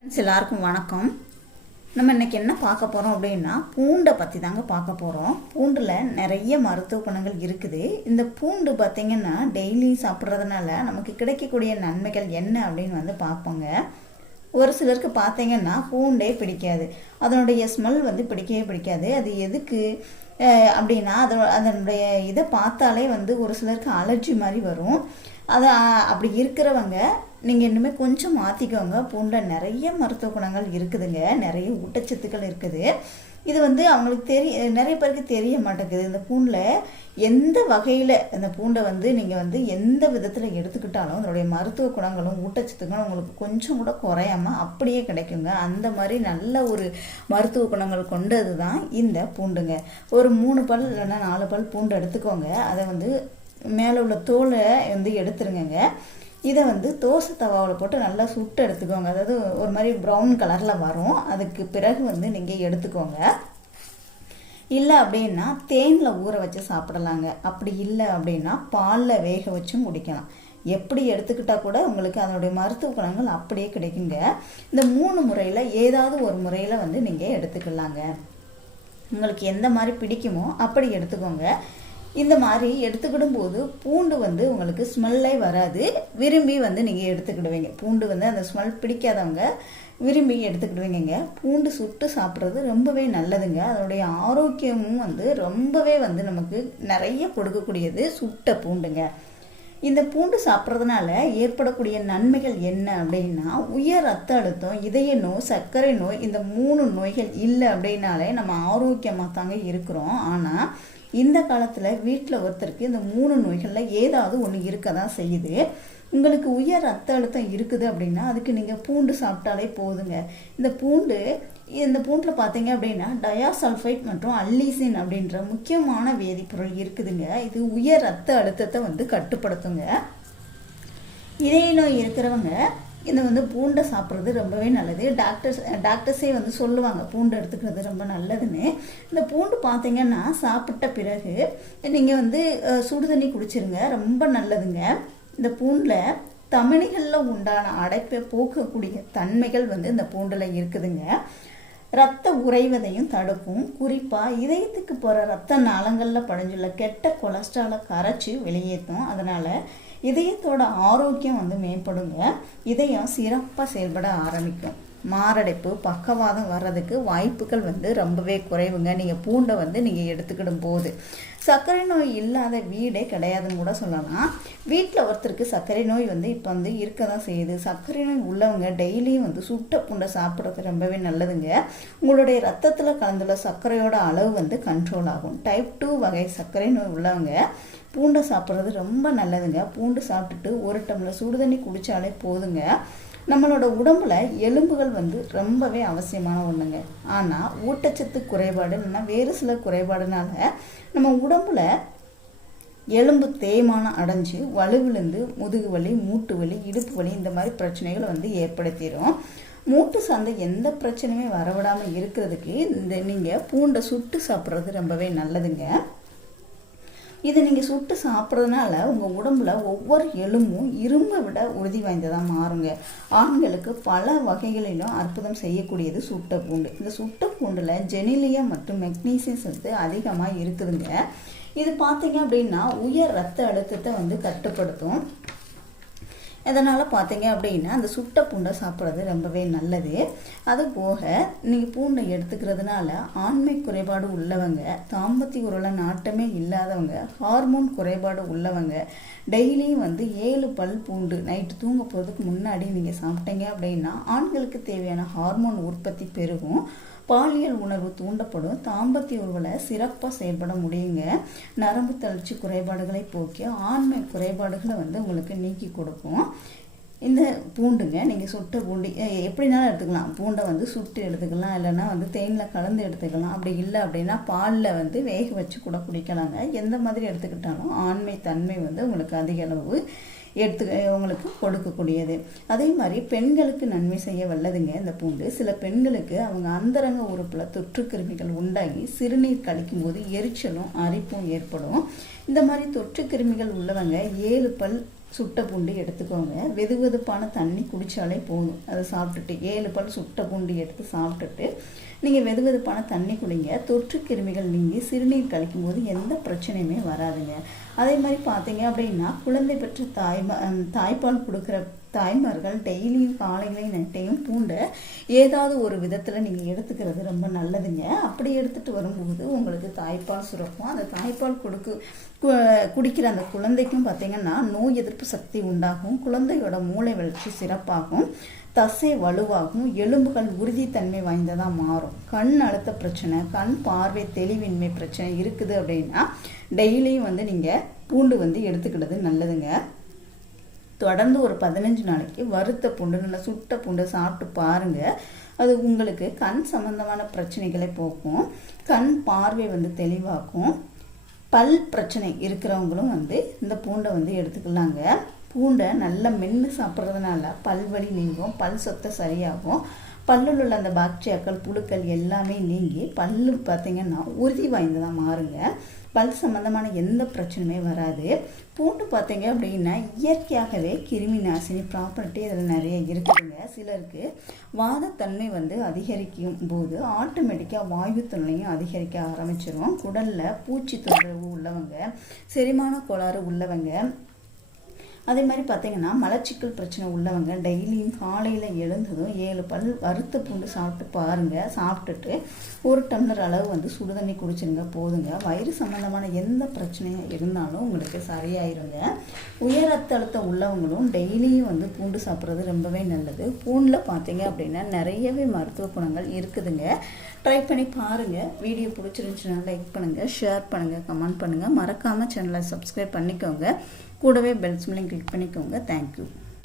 Friends எல்லாருக்கும் வணக்கம். நம்ம இன்னைக்கு என்ன பார்க்க போகிறோம் அப்படின்னா பூண்டை பற்றி தாங்க பார்க்க போகிறோம் பூண்டில் நிறைய மருத்துவ குணங்கள் இருக்குது. இந்த பூண்டு பார்த்திங்கன்னா டெய்லி சாப்பிட்றதுனால நமக்கு கிடைக்கக்கூடிய நன்மைகள் என்ன அப்படின்னு வந்து பார்ப்போங்க. ஒரு சிலருக்கு பார்த்தீங்கன்னா பூண்டே பிடிக்காது. அதனுடைய ஸ்மெல் வந்து பிடிக்கவே பிடிக்காது. அது எதுக்கு? அப்படின்னா அது அதனுடைய இதை பார்த்தாலே வந்து ஒரு சிலருக்கு அலர்ஜி மாதிரி வரும். அது அப்படி இருக்கிறவங்க நீங்கள் இன்னுமே கொஞ்சம் மாற்றிக்கோங்க பூண்டில் நிறைய மருத்துவ குணங்கள் இருக்குதுங்க. நிறைய ஊட்டச்சத்துக்கள் இருக்குது. இது வந்து அவங்களுக்கு தெரிய நிறைய பேருக்கு தெரிய மாட்டேங்குது. இந்த பூண்டில் எந்த வகையில் இந்த பூண்டை வந்து நீங்கள் வந்து எந்த விதத்தில் எடுத்துக்கிட்டாலும் அதனுடைய மருத்துவ குணங்களும் ஊட்டச்சத்துக்களும் உங்களுக்கு கொஞ்சம் கூட குறையாம அப்படியே கிடைக்குங்க. அந்த மாதிரி நல்ல ஒரு மருத்துவ குணங்கள் கொண்டது தான் இந்த பூண்டுங்க. ஒரு மூணு பல் இல்லைன்னா நாலு பல் பூண்டு எடுத்துக்கோங்க. அதை வந்து மேலே உள்ள தோலை வந்து எடுத்துருங்கங்க. இதை வந்து தோசை தவாவில் போட்டு நல்லா சுட்டு எடுத்துக்கோங்க. அதாவது ஒரு மாதிரி ப்ரௌன் கலரில் வரும். அதுக்கு பிறகு வந்து நீங்கள் எடுத்துக்கோங்க. இல்லை அப்படின்னா தேனில் ஊற வச்சு சாப்பிடலாங்க. அப்படி இல்லை அப்படின்னா பாலில் வேக வச்சும் குடிக்கலாம் எப்படி எடுத்துக்கிட்டால் கூட உங்களுக்கு அதனுடைய மருத்துவ குணங்கள் அப்படியே கிடைக்குங்க. இந்த மூணு முறையில் ஏதாவது ஒரு முறையில் வந்து நீங்கள் எடுத்துக்கலாங்க. உங்களுக்கு எந்த மாதிரி பிடிக்குமோ அப்படி எடுத்துக்கோங்க. இந்த மாதிரி எடுத்துக்கிடும் போது பூண்டு வந்து உங்களுக்கு ஸ்மெல்லே வராது. விரும்பி வந்து நீங்கள் எடுத்துக்கிடுவீங்க. பூண்டு வந்து அந்த ஸ்மெல் பிடிக்காதவங்க விரும்பி எடுத்துக்கிடுவீங்க பூண்டு சுட்டு சாப்பிட்றது ரொம்பவே நல்லதுங்க. அதனுடைய ஆரோக்கியமும் வந்து ரொம்பவே வந்து நமக்கு நிறைய கொடுக்கக்கூடியது சுட்ட பூண்டுங்க. இந்த பூண்டு சாப்பிட்றதுனால ஏற்படக்கூடிய நன்மைகள் என்ன அப்படின்னா உயர் ரத்த அழுத்தம் இதய நோய் சர்க்கரை நோய் இந்த மூணு நோய்கள் இல்லை அப்படின்னாலே நம்ம ஆரோக்கியமாக தாங்க இருக்கிறோம். ஆனால் இந்த காலத்தில் வீட்டில் ஒருத்தருக்கு இந்த மூணு நோய்களில் ஏதாவது ஒன்று இருக்க தான் செய்யுது. உங்களுக்கு உயர் ரத்த அழுத்தம் இருக்குது அப்படின்னா அதுக்கு நீங்கள் பூண்டு சாப்பிட்டாலே போதுங்க. இந்த பூண்டு இந்த பூண்டில் பார்த்தீங்க அப்படின்னா டயாசல்ஃபைட் மற்றும் அல்லீசின் அப்படின்ற முக்கியமான வேதிப்பொருள் இருக்குதுங்க. இது உயர் ரத்த அழுத்தத்தை வந்து கட்டுப்படுத்துங்க. இதய நோய் இருக்கிறவங்க இந்த வந்து பூண்டை சாப்பிட்றது ரொம்பவே நல்லது. டாக்டர்ஸ் டாக்டர்ஸே வந்து சொல்லுவாங்க பூண்டு எடுத்துக்கிறது ரொம்ப நல்லதுன்னு. இந்த பூண்டு பார்த்தீங்கன்னா சாப்பிட்ட பிறகு நீங்கள் வந்து சுடு தண்ணி குடிச்சிருங்க ரொம்ப நல்லதுங்க. இந்த பூண்டில் தமிழிகளில் உண்டான அடைப்பை போக்கக்கூடிய தன்மைகள் வந்து இந்த பூண்டில் இருக்குதுங்க. ரத்த உறைவதையும் தடுக்கும். குறிப்பாக இதயத்துக்கு போகிற ரத்த நாளங்களில் படிஞ்சுள்ள கெட்ட கொலஸ்ட்ராலை கரைச்சி வெளியேற்றும் அதனால் இதயத்தோட ஆரோக்கியம் வந்து மேம்படுங்க. இதயம் சிறப்பாக செயல்பட ஆரம்பிக்கும். மாரடைப்பு பக்கவாதம் வர்றதுக்கு வாய்ப்புகள் வந்து ரொம்பவே குறைவுங்க. நீங்கள் பூண்டை வந்து நீங்கள் எடுத்துக்கிடும் போது. சர்க்கரை நோய் இல்லாத வீடே கிடையாதுன்னு கூட சொல்லலாம். வீட்டில் ஒருத்தருக்கு சர்க்கரை நோய் வந்து இப்போ வந்து இருக்க தான் செய்யுது. சர்க்கரை நோய் உள்ளவங்க டெய்லியும் வந்து சுட்ட பூண்டை சாப்பிட்றது ரொம்பவே நல்லதுங்க. உங்களுடைய ரத்தத்தில் கலந்துள்ள சர்க்கரையோட அளவு வந்து கண்ட்ரோல் ஆகும். டைப் டூ வகை சர்க்கரை நோய் உள்ளவங்க பூண்டை சாப்பிட்றது ரொம்ப நல்லதுங்க. பூண்டு சாப்பிட்டுட்டு ஒரு டம்ளர் சுடுதண்ணி குடித்தாலே போதுங்க. நம்மளோட உடம்புல எலும்புகள் வந்து ரொம்பவே அவசியமான ஒன்றுங்க ஆனால் ஊட்டச்சத்து குறைபாடு இல்லைன்னா வேறு சில குறைபாடுனால நம்ம உடம்புல எலும்பு தேய்மானம் அடைஞ்சு வலுவிழுந்து முதுகு வலி மூட்டு வலி இடுப்பு வலி இந்த மாதிரி பிரச்சனைகளை வந்து ஏற்படுத்திடும் மூட்டு சார்ந்த எந்த பிரச்சனையுமே வரவிடாமல் இருக்கிறதுக்கு இந்த நீங்கள் பூண்டை சுட்டு சாப்பிட்றது ரொம்பவே நல்லதுங்க. இதை நீங்கள் சுட்டு சாப்பிட்றதுனால உங்கள் உடம்புல ஒவ்வொரு எலும்பும் இரும்பை விட உறுதி வாய்ந்ததாக மாறுங்க. ஆண்களுக்கு பல வகைகளிலும் அற்புதம் செய்யக்கூடியது சுட்ட பூண்டு இந்த சுட்ட பூண்டில் ஜெனிலியம் மற்றும் மெக்னீசியம் சத்து அதிகமாக இருக்குதுங்க. இது பார்த்தீங்க அப்படின்னா உயர் ரத்த அழுத்தத்தை வந்து கட்டுப்படுத்தும். இதனால் பார்த்தீங்க அப்படின்னா அந்த சுட்ட பூண்டை சாப்பிட்றது ரொம்பவே நல்லது. அது போக நீங்கள் பூண்டை எடுத்துக்கிறதுனால ஆண்மை குறைபாடு உள்ளவங்க தாம்பத்திய உருள நாட்டமே இல்லாதவங்க ஹார்மோன் குறைபாடு உள்ளவங்க டெய்லியும் வந்து ஏழு பல் பூண்டு நைட்டு தூங்க போகிறதுக்கு முன்னாடி நீங்கள் சாப்பிட்டீங்க அப்படின்னா ஆண்களுக்கு தேவையான ஹார்மோன் உற்பத்தி பெருகும். பாலியல் உணர்வு தூண்டப்படும். தாம்பத்திய உறவில் சிறப்பாக செயல்பட முடியுங்க. நரம்பு தளர்ச்சி குறைபாடுகளை போக்கி ஆண்மை குறைபாடுகளை வந்து உங்களுக்கு நீக்கி கொடுக்கும். இந்த பூண்டுங்க நீங்கள் சுட்ட பூண்டு எப்படினாலும் எடுத்துக்கலாம். பூண்டை வந்து சுட்டு எடுத்துக்கலாம். இல்லைன்னா வந்து தேனில் கலந்து எடுத்துக்கலாம். அப்படி இல்லை அப்படின்னா பாலில் வந்து வேக வச்சு கூட குடிக்கலாங்க. எந்த மாதிரி எடுத்துக்கிட்டாலும் ஆண்மை தன்மை வந்து உங்களுக்கு அதிக அளவு எடுத்து உங்களுக்கு கொடுக்கக்கூடியது. அதே மாதிரி பெண்களுக்கு நன்மை செய்ய வல்லதுங்க இந்த பூண்டு. சில பெண்களுக்கு அவங்க அந்தரங்க உறுப்பில் தொற்றுக்கிருமிகள் உண்டாகி சிறுநீர் கழிக்கும் போது எரிச்சலும் அரிப்பும் ஏற்படும். இந்த மாதிரி தொற்றுக்கிருமிகள் உள்ளவங்க ஏழு பல் சுட்ட பூண்டு எடுத்துக்கோங்க. வெது வெதுப்பான தண்ணி குடித்தாலே போதும். அதை சாப்பிட்டுட்டு ஏழு பல் சுட்ட பூண்டு எடுத்து சாப்பிட்டுட்டு நீங்கள் வெது வெதுப்பான தண்ணி குடிங்க. தொற்று கிருமிகள் நீங்கி சிறுநீர் கழிக்கும் போது எந்த பிரச்சனையுமே வராதுங்க. அதே மாதிரி பார்த்தீங்க அப்படின்னா குழந்தை பெற்ற தாய் தாய்ப்பால் கொடுக்குற தாய்மார்கள் டெய்லியும் காலையிலையும் நைட்டையும் பூண்டை ஏதாவது ஒரு விதத்தில் நீங்கள் எடுத்துக்கிறது ரொம்ப நல்லதுங்க. அப்படி எடுத்துகிட்டு வரும்போது உங்களுக்கு தாய்ப்பால் சுரக்கும். அந்த தாய்ப்பால் கொடுக்கு குடிக்கிற அந்த குழந்தைக்கும் பார்த்தீங்கன்னா நோய் எதிர்ப்பு சக்தி உண்டாகும். குழந்தையோட மூளை வளர்ச்சி சிறப்பாகும். தசை வலுவாகும். எலும்புகள் உறுதித்தன்மை வாய்ந்ததாக மாறும். கண் அழுத்த பிரச்சனை கண் பார்வை தெளிவின்மை பிரச்சனை இருக்குது அப்படின்னா டெய்லியும் வந்து நீங்கள் பூண்டு வந்து எடுத்துக்கிட்டது நல்லதுங்க. தொடர்ந்து ஒரு பதினஞ்சு நாளைக்கு வறுத்த பூண்டு நல்லா சுட்ட பூண்டு சாப்பிட்டு பாருங்கள் அது உங்களுக்கு கண் சம்பந்தமான பிரச்சனைகளை போக்கும். கண் பார்வை வந்து தெளிவாக்கும். பல் பிரச்சனை இருக்கிறவங்களும் வந்து இந்த பூண்டை வந்து எடுத்துக்கலாங்க. பூண்டை நல்லா மென்று சாப்பிட்றதுனால பல்வலி நீங்கும் பல் சொத்தை சரியாகும். பல்லில் உள்ள அந்த பாக்டீரியாக்கள் புழுக்கள் எல்லாமே நீங்கி பல்லு பார்த்திங்கன்னா உறுதி வாய்ந்ததாக மாறுங்க. பல் சம்மந்தமான எந்த பிரச்சனையுமே வராது. பூண்டு பார்த்தீங்க அப்படின்னா இயற்கையாகவே கிருமி நாசினி ப்ராப்பர்ட்டி அதில் நிறைய இருக்குதுங்க. சிலருக்கு வாதத்தன்மை வந்து அதிகரிக்கும் போது ஆட்டோமேட்டிக்காக வாயுத்தன்மையும் அதிகரிக்க ஆரம்பிச்சிடும் குடலில் பூச்சி தொந்தரவு உள்ளவங்க செரிமான கோளாறு உள்ளவங்க அதே மாதிரி பார்த்தீங்கன்னா மலச்சிக்கல் பிரச்சனை உள்ளவங்க டெய்லியும் காலையில் எழுந்ததும் ஏழு பல் வறுத்த பூண்டு சாப்பிட்டு பாருங்கள் சாப்பிட்டுட்டு ஒரு டம்ளர் அளவு வந்து சுடுதண்ணி குடிச்சிருங்க போதுங்க. வயிறு சம்மந்தமான எந்த பிரச்சனையும் இருந்தாலும் உங்களுக்கு சரியாயிருங்க. உயர் ரத்த அழுத்தம் உள்ளவங்களும் டெய்லியும் வந்து பூண்டு சாப்பிட்றது ரொம்பவே நல்லது. பூண்டில் பார்த்தீங்க அப்படின்னா நிறையவே மருத்துவ குணங்கள் இருக்குதுங்க. ட்ரை பண்ணி பாருங்கள் வீடியோ பிடிச்சிருந்துச்சுன்னா லைக் பண்ணுங்கள் ஷேர் பண்ணுங்கள் கமெண்ட் பண்ணுங்கள் மறக்காமல் சேனலை சப்ஸ்கிரைப் பண்ணிக்கோங்க. கூடவே பெல் சிம்லையும் கிளிக் பண்ணிக்கோங்க. Thank you